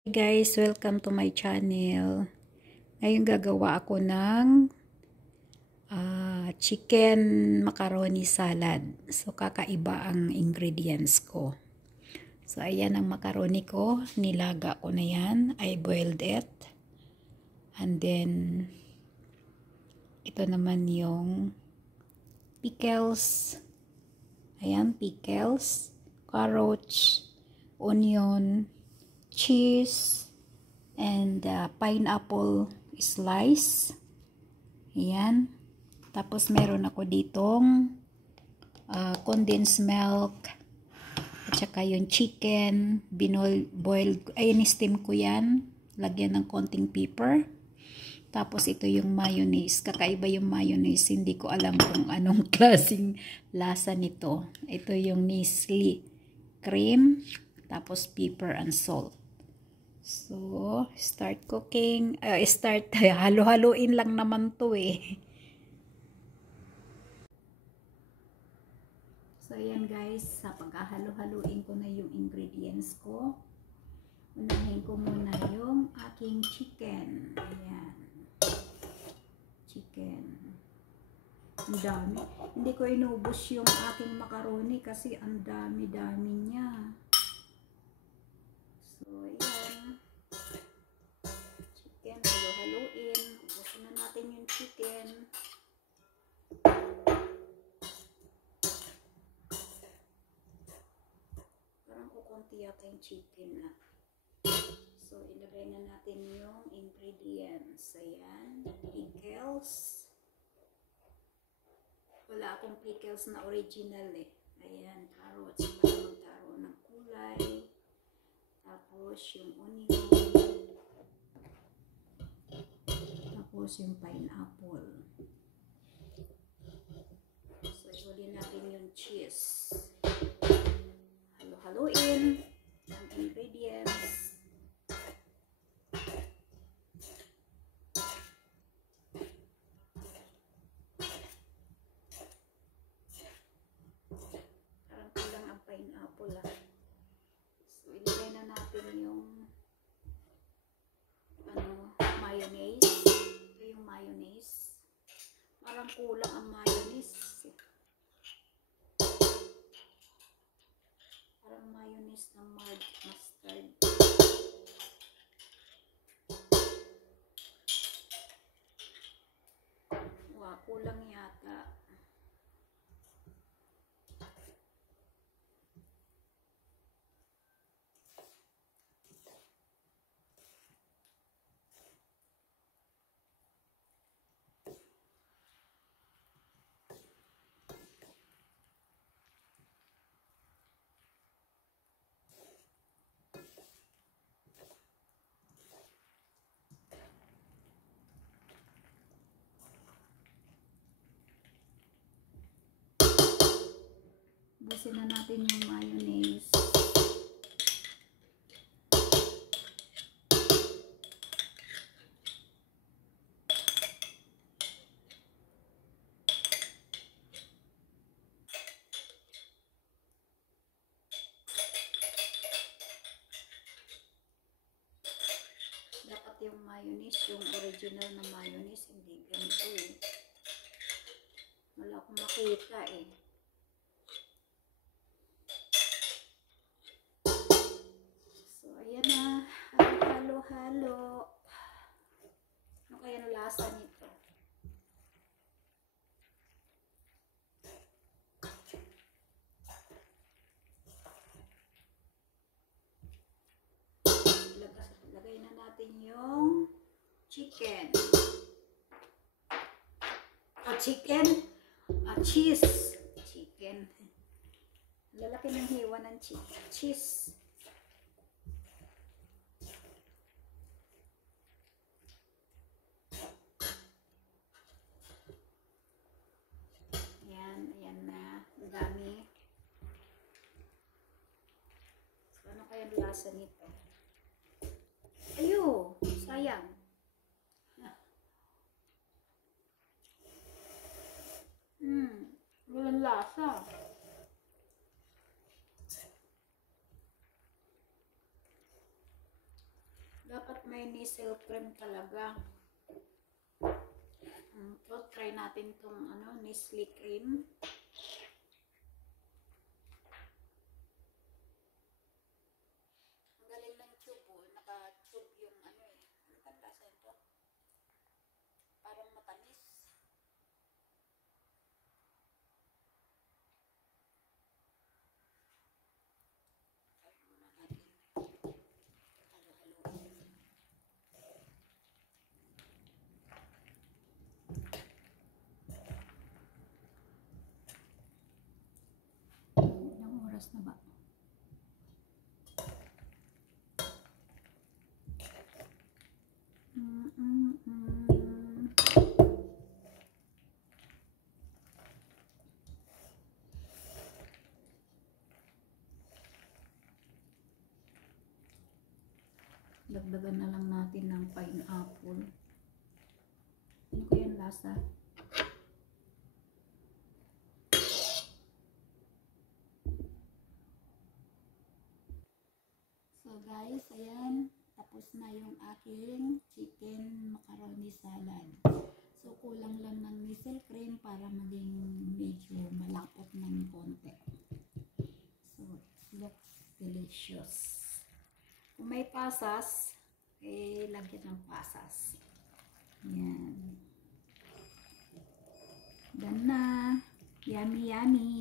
Hey guys, welcome to my channel. Ngayon gagawa ako ng chicken macaroni salad. So kakaiba ang ingredients ko. So ayan ang macaroni ko. Nilaga ko na yan. I boiled it. And then ito naman yung pickles. Ayan, pickles, carrots, onion, cheese, and pineapple slice. Ayan. Tapos meron ako ditong condensed milk at saka yung chicken boiled, ay ni-steam ko yan. Lagyan ng konting pepper. Tapos ito yung mayonnaise. Kakaiba yung mayonnaise. Hindi ko alam kung anong klaseng lasa nito. Ito yung Nestle cream. Tapos pepper and salt. So, start cooking. Halo-haloin lang naman to eh. So, ayan guys. Sa pagkahalo-haloin ko na yung ingredients ko. Unahin ko muna yung aking chicken. Ayan. Chicken. Ang dami. Hindi ko inubos yung aking macaroni kasi ang dami-dami niya. So, ayan. Chicken, halo-haloin. Ubusin na natin yung chicken. Parang kukunti yata yung chicken na. So, ilagay na natin yung ingredients. Ayan. Pickles. Wala akong pickles na original eh. Ayan, carrots. Para magkaroon ng kulay. Tapos yung onion. Tapos yung pineapple. So, ihuli natin yung cheese. Halo-haloin ang ingredients. Parang kulang ang pineapple ah. So, ilagay na natin yung mayonnaise. Ito yung mayonnaise. Parang kulang ang mayonnaise. Parang mayonnaise na mustard. Wow, kulang yata. Busin na natin yung mayonnaise. Dapat yung mayonnaise, yung original na mayonnaise, hindi ganito eh. Wala akong makita eh. So, ayan na. Halo-halo. Ano kaya ang lasa nito? Lagay na natin yung chicken. Cheese. Chicken. Lalaki ng hiwa ng cheese. Ayan na. Ang dami. So, ano kaya ang lasa nito? Ayo, sayang. Walang lasa. Dapat may nisel cream talaga. So, try natin tong Nestle cream. Ang galing ng tube, oh. Naka-tube yung ano eh. Ano ba lasa ito? Parang matamis. Try muna natin. Halo-halo. Ilang oras na ba? Dagdagan na lang natin ng pineapple. Ano kaya yung lasa? So guys, ayan. Tapos na yung aking chicken macaroni salad. So kulang lang ng nisel cream para maging medyo malapot ng konti. So it looks delicious. Kung may pasas, eh lagyan ng pasas. Ayan. Done na. Yummy, yummy.